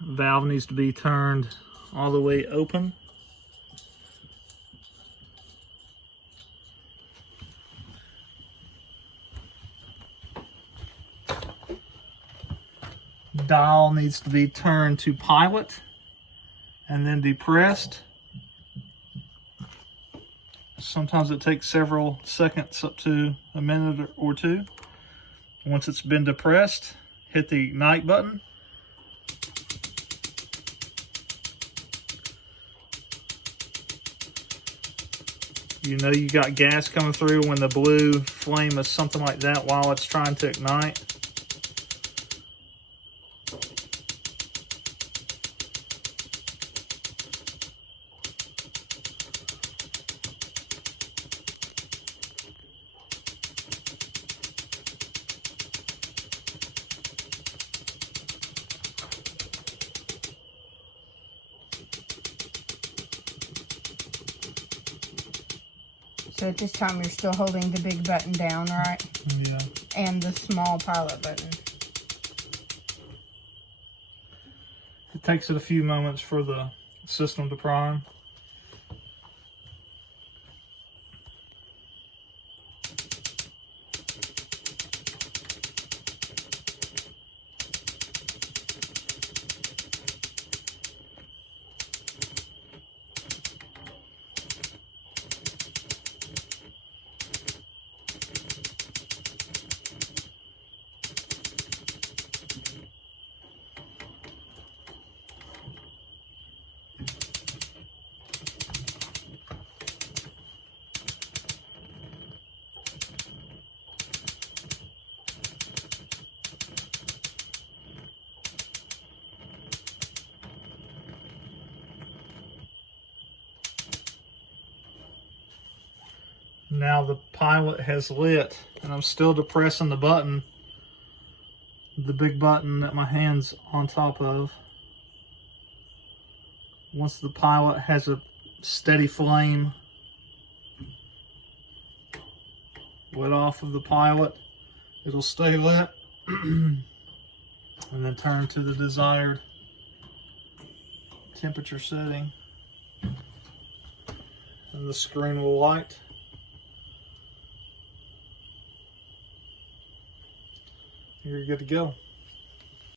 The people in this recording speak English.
Valve needs to be turned all the way open. Dial needs to be turned to pilot and then depressed. Sometimes it takes several seconds, up to a minute or two. Once it's been depressed, hit the ignite button. You know you got gas coming through when the blue flame is something like that while it's trying to ignite. So at this time, you're still holding the big button down, right? Yeah. And the small pilot button. It takes it a few moments for the system to prime. Now the pilot has lit, and I'm still depressing the button, the big button that my hand's on top of. Once the pilot has a steady flame lit off of the pilot, it'll stay lit and then turn to the desired temperature setting, and the screen will light. You're good to go.